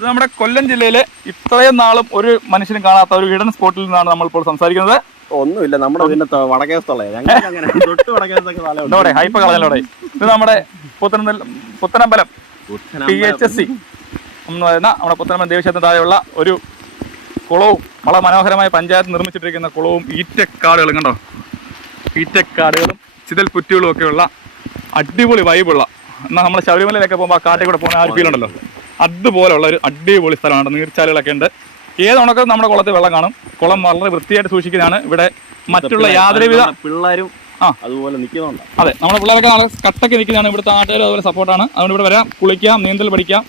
ഇത് നമ്മുടെ കൊല്ലം ജില്ലയിലെ ഇത്രയും നാളും ഒരു മനുഷ്യനും കാണാത്ത ഒരു ഹിഡൻ സ്പോട്ടിൽ നിന്നാണ് നമ്മളിപ്പോൾ സംസാരിക്കുന്നത്. ഒന്നുമില്ല, നമ്മുടെ വടക്കേസ്ഥലേ ഹൈപ്പ കളഞ്ഞല്ലോടെ. ഇത് നമ്മുടെ പുത്തനമ്പലം PHSC എന്ന് പറയുന്ന നമ്മുടെ പുത്തനമ്പലം ദേവീക്ഷേത്രത്തിന് താഴെയുള്ള ഒരു കുളവും വളരെ മനോഹരമായ പഞ്ചായത്ത് നിർമ്മിച്ചിട്ടിരിക്കുന്ന കുളവും ഈറ്റക്കാടുകളും കണ്ടോ, ഈറ്റക്കാടുകളും ചിതൽ പുറ്റുകളും ഒക്കെയുള്ള അടിപൊളി വൈബുള്ള, എന്നാൽ നമ്മുടെ ശബരിമലയിലൊക്കെ പോകുമ്പോൾ ആ കാട്ടിൽ കൂടെ പോകുന്ന ആ ഒരു ഫീൽ ഉണ്ടല്ലോ, അതുപോലുള്ള ഒരു അടിപൊളി സ്ഥലമാണ്. നീർച്ചാലുകളൊക്കെ ഉണ്ട്. ഏത് ഉണക്കും നമ്മുടെ കുളത്തിൽ വെള്ളം കാണും. കുളം വളരെ വൃത്തിയായിട്ട് സൂക്ഷിക്കുന്നതാണ്. ഇവിടെ മറ്റുള്ള യാതൊരുവിധ പിള്ളേരും അതുപോലെ നിൽക്കുന്നുണ്ട്. അതെ, നമ്മുടെ പിള്ളേരൊക്കെ നാളെ കട്ടൊക്കെ നിൽക്കുന്നതാണ്. ഇവിടുത്തെ നാട്ടുകാരും അതുപോലെ സപ്പോർട്ടാണ്. അതുകൊണ്ട് ഇവിടെ വരാം, കുളിക്കാം, നീന്തൽ പഠിക്കാം,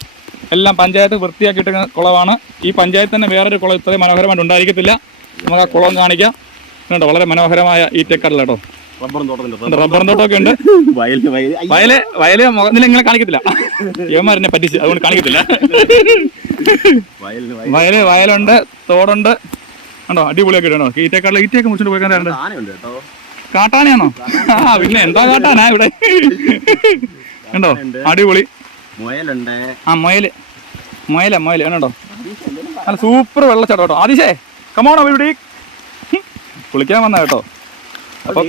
എല്ലാം പഞ്ചായത്ത് വൃത്തിയാക്കിയിട്ട് കുളമാണ്. ഈ പഞ്ചായത്ത് തന്നെ വേറൊരു കുളം ഇത്രയും മനോഹരമായിട്ട് ഉണ്ടായിരിക്കത്തില്ല. നമുക്ക് ആ കുളം കാണിക്കാം. കേട്ടോ, വളരെ മനോഹരമായ ഈറ്റക്കടൽ കേട്ടോ. റബ്ബറും തോട്ടമൊക്കെ ഉണ്ട്. വയല് മുഖത്തിൽ ഇങ്ങനെ കാണിക്കത്തില്ല, യവന്മാരെന്നെ പറ്റിച്ച്, അതുകൊണ്ട് കാണിക്കത്തില്ല. വയലുണ്ട്, തോടുണ്ട് കണ്ടോ, അടിപൊളിയൊക്കെ ഇടണോ. ഈറ്റക്കടൽ ഈറ്റയൊക്കെ മുറിച്ചിട്ട് പോയിക്കാനുണ്ട്. കാട്ടാനയാണോ? പിന്നെ എന്താ കാട്ടാനാ ഇവിടെ കണ്ടോ, അടിപൊളി. ആ മുയല് കണ്ടോ, നല്ല സൂപ്പർ വെള്ളച്ചാട്ടം കേട്ടോ. ആദിശേ കമോണോ, ഇവിടെ കുളിക്കാൻ വന്ന കേട്ടോ. അപ്പൊ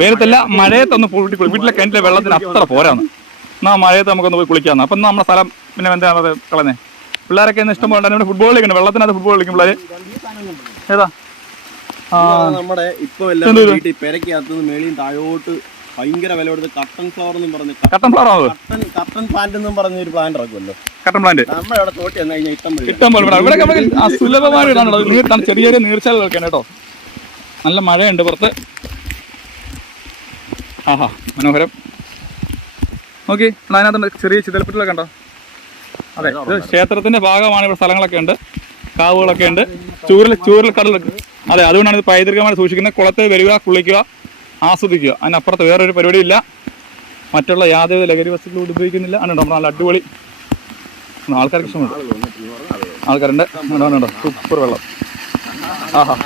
വെയിലത്തല്ല, മഴയത്തൊന്ന് വീട്ടിലെ കിണറ്റിലെ വെള്ളത്തിന് അത്ര പോരാന്ന്. എന്നാ മഴയത്ത് നമുക്കൊന്ന് പോയി കുളിക്കാന്ന്. അപ്പം നമ്മുടെ സ്ഥലം പിന്നെ എന്താണ് കളഞ്ഞേ. പിള്ളേരൊക്കെ ഇന്ന് ഇഷ്ടം പോലെ ഫുട്ബോൾ കളിക്കണം, വെള്ളത്തിനകത്ത് ഫുട്ബോൾ കളിക്കും പിള്ളേര്. ഏതാ നമ്മുടെ ഇപ്പൊ പെരക്കകത്ത് മേളിയും താഴോട്ട് ഭയങ്കര വില കൊടുത്ത് കട്ടൻ ഫ്ലവർ എന്നും പറഞ്ഞു, കട്ടൻ പ്ലാന്റ് എന്നും പറഞ്ഞ ഒരു പ്ലാന്റ് ഇറക്കുമല്ലോ, കട്ടൻ പ്ലാന്റ്. നമ്മുടെ അവിടെ തോട്ടി വന്നു കഴിഞ്ഞാൽ ഇഷ്ടം പോലെ ഇവിടെ സുലഭമായിട്ടാണ്. ചെറിയ ചെറിയ നീർച്ചാലുകളൊക്കെയാണ് കേട്ടോ. നല്ല മഴയുണ്ട് പുറത്ത്. ആഹാ മനോഹരം. നോക്കി, അതിനകത്തുണ്ട് ചെറിയ ചിതൽപ്പുറ്റലൊക്കെ ഉണ്ടോ. അതെ, ഇത് ക്ഷേത്രത്തിന്റെ ഭാഗമാണ്. ഇവിടെ സ്ഥലങ്ങളൊക്കെ ഉണ്ട്, കാവുകളൊക്കെ ഉണ്ട്, ചൂരൽ കടലൊക്കെ. അതെ, അതുകൊണ്ടാണ് ഇത് പൈതൃകമായി സൂക്ഷിക്കുന്നത്. കുളത്തിൽ വരിക, കുളിക്കുക, ആസ്വദിക്കുക. അതിനപ്പുറത്ത് വേറൊരു പരിപാടിയില്ല. മറ്റുള്ള യാതൊരു ലഹരി വസ്തുക്കളും ഉപയോഗിക്കുന്നില്ല. അതുണ്ടോ നമ്മൾ നല്ല അടിപൊളി ആൾക്കാർക്ക് ഇഷ്ടമുണ്ട്. ആൾക്കാരുണ്ട് കേട്ടോ. സൂപ്പർ വെള്ളം. ആഹാ,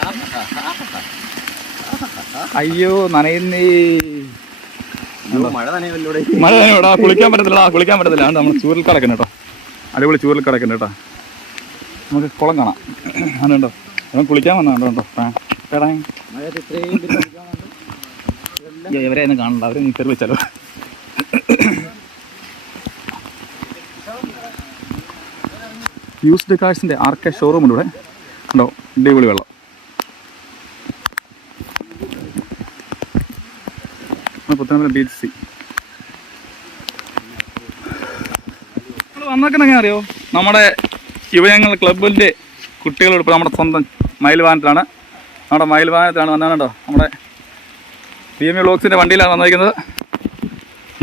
അയ്യോ നനയുന്നേ. മഴ നനയോടാ, കുളിക്കാൻ പറ്റത്തില്ല. നമ്മൾ ചൂരൽക്കടക്കൻ കേട്ടോ, അടിപൊളി ചൂരൽക്കടക്കൻ കേട്ടോ. നമുക്ക് കുളം കാണാം. അതുണ്ടോ, നമ്മൾ കുളിക്കാൻ വന്നോ കേട്ടോ. ഇവരെ ഒന്നും കാണണ്ട, അവരെ നീ തെറിവിച്ചാലോ. യൂസ്ഡ് കാഴ്സിന്റെ ആർക്കെ ഷോറൂം ഉണ്ട് ഇവിടെ. ഉണ്ടോ, അടിപൊളി വെള്ളം. പുത്തനമ്പലം BHC വന്നേക്കുന്ന എങ്ങനെ അറിയോ, നമ്മുടെ യുവജനങ്ങൾ ക്ലബിൻ്റെ കുട്ടികളോട് ഇപ്പോൾ നമ്മുടെ സ്വന്തം മയിൽവാനത്തിലാണ്. വന്നാണോ നമ്മുടെ BME വ്ളോഗ്സിൻ്റെ വണ്ടിയിലാണ് വന്നിരിക്കുന്നത്.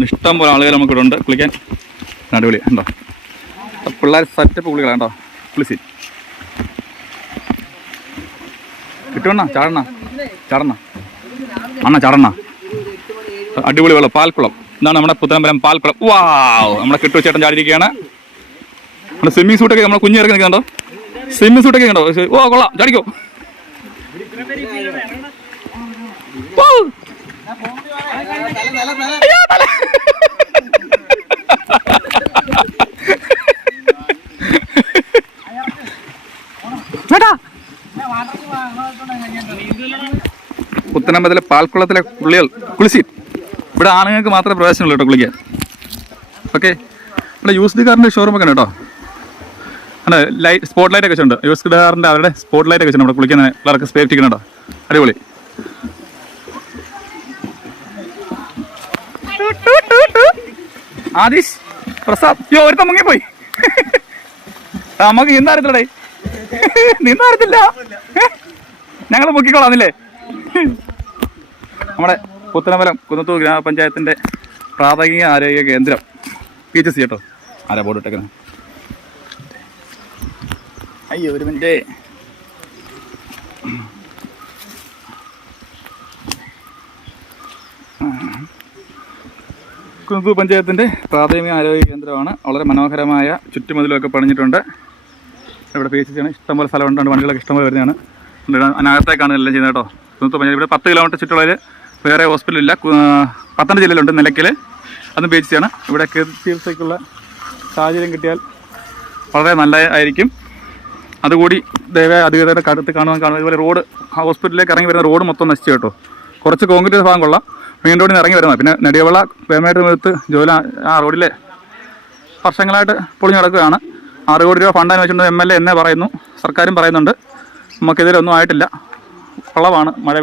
ഇഷ്ടം പോലെ ആളുകൾ നമുക്കിവിടെ ഉണ്ട് കുളിക്കാൻ. അടിപൊളി ഉണ്ടോ, പിള്ളേർ സെറ്റപ്പ് കുളികളാണ് കേട്ടോ. കുളിച്ച് കിട്ടുവണ്ണ ചാടണ്ണ അടിപൊളി വെള്ളം. പാൽക്കുളം, ഇതാണ് നമ്മുടെ പുത്തനമ്പലം പാൽക്കുളം. വാവ്, നമ്മുടെ കിട്ടു ചേട്ടൻ ചാടിയിരിക്കുകയാണ്. നമ്മുടെ സ്വിമ്മിങ് സൂട്ടൊക്കെ നമ്മുടെ കുഞ്ഞിറക്കി നിൽക്കുന്നുണ്ടോ, സ്വിമ്മിങ് സൂട്ടൊക്കെ ഉണ്ടോ. ഓ കൊള്ളാം, ചാടിക്കോ. പുത്തനമ്പലത്തിലെ പാൽക്കുളത്തിലെ കുളിച്ച് ഇവിടെ ആണുങ്ങൾക്ക് മാത്രമേ പ്രവേശനമുള്ളൂ കേട്ടോ കുളിക്കാൻ. ഓക്കെ, ഇവിടെ യൂസ്ഡ് കാറിൻ്റെ ഷോറൂമൊക്കെ ഉണ്ട് കേട്ടോ. ആണ് സ്പോട്ട് ലൈറ്റ് ഒക്കെ വെച്ചിട്ടുണ്ട്. യൂസ്ഡ് കാറിൻ്റെ അവരുടെ സ്പോട്ട് ലൈറ്റ് ഒക്കെ വെച്ചിട്ടുണ്ട്. ഇവിടെ കുളിക്കാൻ പിള്ളേർക്ക് സേഫ്റ്റി കേട്ടോ. അടിപൊളി. ആദിഷ് പ്രസാദ്, യോ ഒരുത്തം മുങ്ങിപ്പോയി. നമുക്ക് നീന്താരത്തില്ലടേ, നീന്താരത്തില്ല, ഞങ്ങൾ മുക്കിക്കോളാന്നില്ലേ. നമ്മുടെ പുത്തനമ്പലം കുന്നത്തൂർ ഗ്രാമപഞ്ചായത്തിൻ്റെ പ്രാഥമിക ആരോഗ്യ കേന്ദ്രം PHSC കേട്ടോ. ആരാ ബോർഡ് ഇട്ടേക്കുന്നത്? അയ്യോ ഒരു മിനിറ്റ്. കുന്നത്തൂർ പഞ്ചായത്തിൻ്റെ പ്രാഥമിക ആരോഗ്യ കേന്ദ്രമാണ്. വളരെ മനോഹരമായ ചുറ്റുമതിലൊക്കെ പണിഞ്ഞിട്ടുണ്ട്. ഇവിടെ PHSC ആണ്. ഇഷ്ടംപോലെ സ്ഥലമുണ്ട്, വണ്ടികളൊക്കെ ഇഷ്ടംപോലെ വരുന്നതാണ്. അതിനകത്തേക്കാണ് എല്ലാം ചെയ്യുന്നത് കേട്ടോ. കുന്നത്തൂർ പഞ്ചായത്ത് ഇവിടെ 10 കിലോമീറ്റർ ചുറ്റുള്ളതിൽ വേറെ ഹോസ്പിറ്റലില്ല. പത്തനംതിട്ട ജില്ലയിലുണ്ട്, നിലയ്ക്കൽ, അതും PHSC ആണ്. ഇവിടെ ചികിത്സയ്ക്കുള്ള സാഹചര്യം കിട്ടിയാൽ വളരെ നല്ലതായിരിക്കും. അതുകൂടി ദയവായി അധികൃതരുടെ അടുത്ത് കാണുന്നത്. ഇതുപോലെ റോഡ് ഹോസ്പിറ്റലിലേക്ക് ഇറങ്ങി വരുന്ന റോഡ് മൊത്തം നശിച്ചു കേട്ടോ. കുറച്ച് കോൺക്രീറ്റ് ഭാഗം കൊള്ളാം, മെയിൻ റോഡിൽ നിന്ന് ഇറങ്ങി വരുന്നത്. പിന്നെ നെടിയവിള പേമേട്ട് നിർത്ത് ജോലി ആ റോഡിലെ വർഷങ്ങളായിട്ട് പൊളിഞ്ഞു കിടക്കുകയാണ്. 6 കോടി രൂപ ഫണ്ട് അനുവദിച്ചിട്ടുണ്ട് MLA എന്നെ പറയുന്നു, സർക്കാരും പറയുന്നുണ്ട്. നമുക്കെതിരെ ഒന്നും ആയിട്ടില്ല. കുളമാണ്, മഴ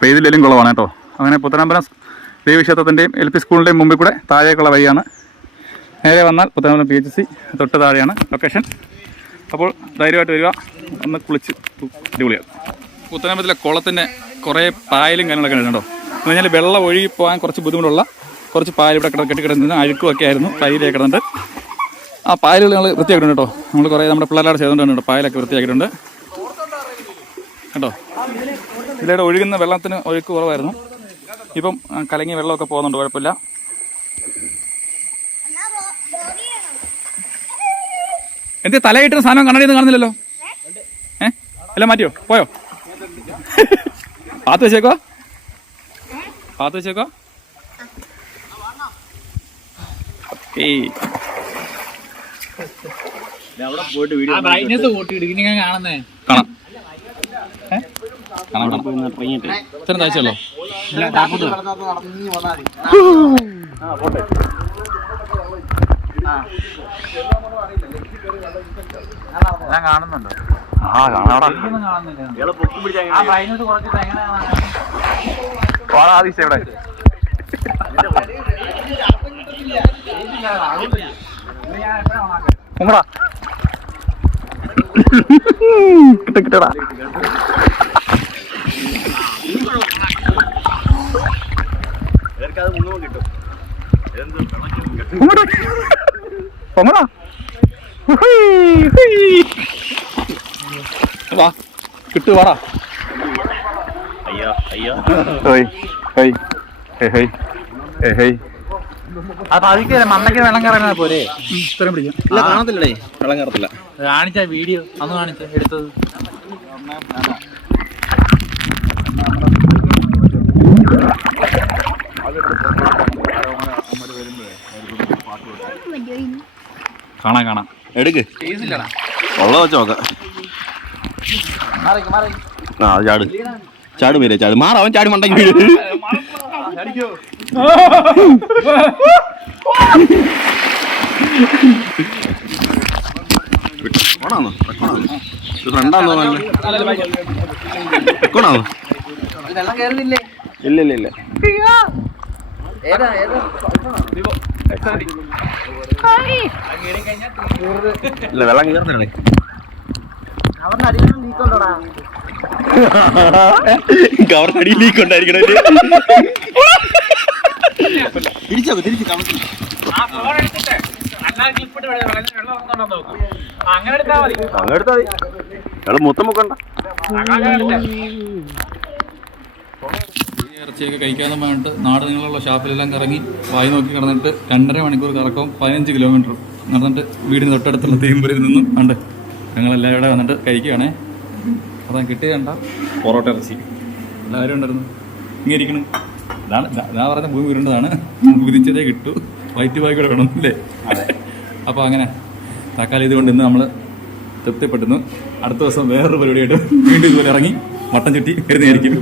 പെയ്തില്ലെങ്കിലും കുളമാണ് കേട്ടോ. അങ്ങനെ പുത്തനാമ്പലം ദേവീക്ഷേത്രത്തിൻ്റെയും LP സ്കൂളിൻ്റെയും മുമ്പിൽ കൂടെ താഴേക്കുള്ള വഴിയാണ്. നേരെ വന്നാൽ പുത്തനാമ്പലം PHC തൊട്ട് താഴെയാണ് ലൊക്കേഷൻ. അപ്പോൾ ധൈര്യമായിട്ട് വരിക, ഒന്ന് കുളിച്ച് അടിപൊളിയാണ്. പുത്തനാമ്പലത്തിലെ കുളത്തിൻ്റെ കുറേ പായലും കാര്യങ്ങളൊക്കെ ഉണ്ട് കേട്ടോ. എന്ന് പറഞ്ഞാൽ വെള്ളം ഒഴുകി പോകാൻ കുറച്ച് ബുദ്ധിമുട്ടുള്ള കുറച്ച് പായൽ ഇവിടെ കെട്ടിക്കിടന്ന് അഴുക്കുമൊക്കെ ആയിരുന്നു, പായലൊക്കെ കിടന്നിട്ട് ആ പായലുകൾ ഞങ്ങൾ വൃത്തിയാക്കിയിട്ടുണ്ട് കേട്ടോ. നമ്മൾ കുറേ നമ്മുടെ പിള്ളേരോട് ചെയ്തുകൊണ്ടുണ്ട്, പായലൊക്കെ വൃത്തിയാക്കിയിട്ടുണ്ട് കേട്ടോ. ഇതിലൂടെ ഒഴുകുന്ന വെള്ളത്തിന് ഒഴുക്ക് കുറവായിരുന്നു, ഇപ്പം കലങ്ങിയ വെള്ളമൊക്കെ പോകുന്നുണ്ട്, കുഴപ്പമില്ല. എന്ത് തലയിട്ടൊരു സാധനം കണ്ണടിയൊന്നും കാണുന്നില്ലല്ലോ? എല്ലാം മാറ്റിയോ? പോയോ? പാത്ത് വെച്ചേക്കോ, പാത്ത് വെച്ചേക്കോ. ഇത്ര താഴ്ചയല്ലോ. കാണുന്നുണ്ടോ? ആ കാണാം. ഇവിടെ കിട്ടടാ. കിട്ടുവാടാ. മണ്ണയ്ക്ക് വെള്ളം കയറുന്ന പോലെ ഇത്രയും പിടിക്കാം. ഇല്ല കാണത്തില്ലേ, വെള്ളം കയറത്തില്ല. കാണിച്ച വീഡിയോ അന്ന് കാണിച്ച എടുത്തത്. കാണാം കാണാം. എടുക്ക് വെള്ളം വെച്ച് നോക്കാം. ആ ചാട് ചാട് പേരെ ചാട് മാറ. അവൻ ചാടി മണ്ടയ്ക്ക് വീട്. ഇല്ല ഇല്ല ഇല്ല. ഇല്ല വെള്ളം കയറുന്നില്ലേ? കവറിനടിയിൽ ലീക്ക് ഉണ്ടായിരിക്കണം. തിരിച്ചോ തിരിച്ച് അങ്ങനെ മൊത്തം മുക്കണ്ട. ഇറച്ചിയൊക്കെ കഴിക്കാതെ വേണ്ടിട്ട് നാട് നിങ്ങളുള്ള ഷാപ്പിലെല്ലാം കറങ്ങി വായി നോക്കി കിടന്നിട്ട് 2.5 മണിക്കൂർ കറക്കവും 15 കിലോമീറ്റർ നടന്നിട്ട് വീടിന് തൊട്ടടുത്തുള്ള തേമ്പൂരിൽ നിന്നും ഉണ്ട് ഞങ്ങളെല്ലാവരും ഇവിടെ വന്നിട്ട് കഴിക്കുകയാണേ. അതാ കിട്ടിയണ്ട പൊറോട്ട ഇറച്ചി എല്ലാവരും ഉണ്ടായിരുന്നു. ഇങ്ങനെ ഇരിക്കണം. ഞാൻ പറഞ്ഞ ഭൂമി ഉരുണ്ടതാണ്, കുതിച്ചതേ കിട്ടൂ, വയറ്റ് വായി കൂടെ വേണം അല്ലേ? അപ്പോൾ അങ്ങനെ തക്കാലം ഇതുകൊണ്ട് ഇന്ന് നമ്മൾ തൃപ്തിപ്പെട്ടുന്നു. അടുത്ത ദിവസം വേറൊരു പരിപാടിയായിട്ട് വീണ്ടും ഇതുപോലെ ഇറങ്ങി മട്ടൻ ചുറ്റി വരുന്നതായിരിക്കും.